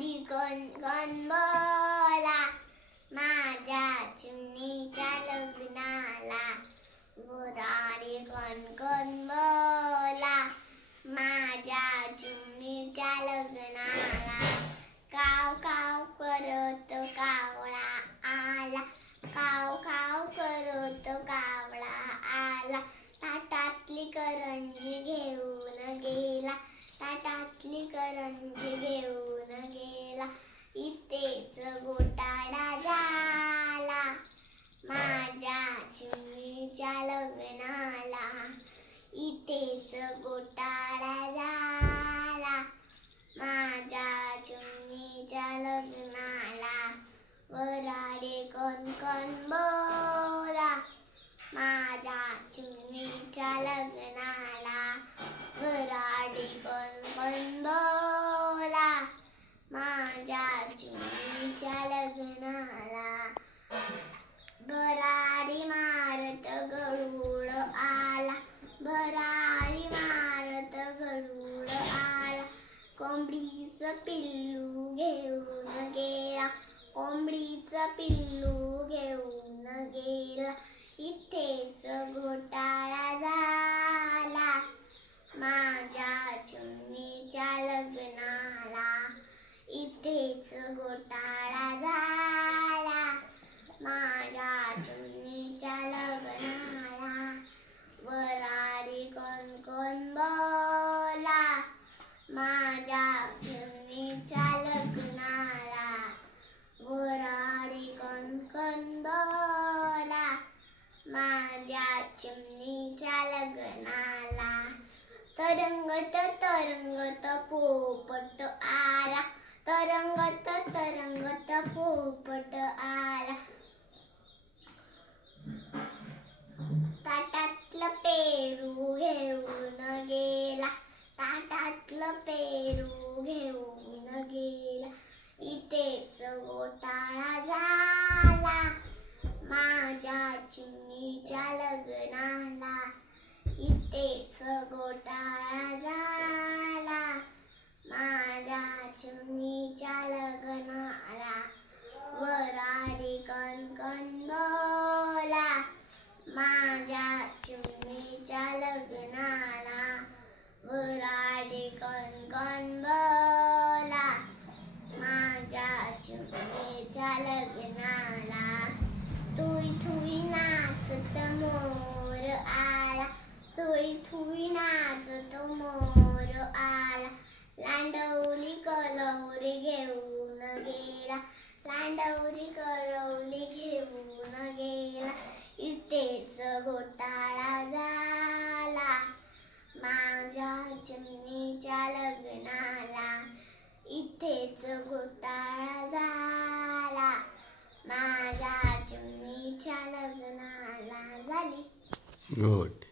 वराडी कोण कोण बोला, माझ्या चिमणीच्या लग्नाला. वराडी कोण कोण बोला, माझ्या चिमणीच्या लग्नाला. काव काव करत कावळा आला, काव काव करत कावळा आला. ताटातली करंजी घेऊन गेला, ताटातली करंजी घेऊन गेला. इथेच घोटाळा झाला, माझ्या चिमणीच्या लग्नाला. इथेच घोटाळा झाला, माझ्या चिमणीच्या लग्नाला. वराडी कोण कोण बोला, माझ्या चिमणीच्या लग्नाला. वराडी कोण कोण बोला, माझ्या चिमणीच्या लग्नाला. भरारी मारत गरुड आला, भरारी मारत गरुड आला. कोंबडीचं पिल्लू घेऊन गेला, कोंबडीचं पिल्लू घेऊन गेला. इथेच घोटाळा झाला, माझ्या चिमणीच्या लग्नाला. इथेच घोटाळा झाला, माझ्या चिमणीच्या लग्नाला. वराडी कोण कोण बोला, माझ्या चिमणीच्या लग्नाला. वराडी कोण कोण बोला, माझ्या चिमणीच्या लग्नाला. तरंगत तरंगत पोपट आला, तरंगत तरंगत पोपट आला. ताटातलं पेरू घेऊन गेला, ताटातलं पेरू घेऊन गेला. इथेच घोटाळा झाला, माझ्या चिमणीच्या लग्नाला. इथेच घोटाळा झाला, माझ्या चिमणीच्या लग्नाला. वराडी कोण कोण बोला, माझ्या चिमणीच्या लग्नाला. वराडी कोण कोण बोला, माझ्या चिमणीच्या लग्नाला. थुई थुई नाचत मोर आला, थुई थुई नाचत मोर आला. लांडवली कलवरी घेऊन गेला, लांडवली कलवली घेऊन गेला. इथेच घोटाळा झाला, माझ्या चिमणीच्या लग्नाला. इथेच घोटाळा झाला, माझ्या चिमणीच्या लग्नाला. झाली. गुड.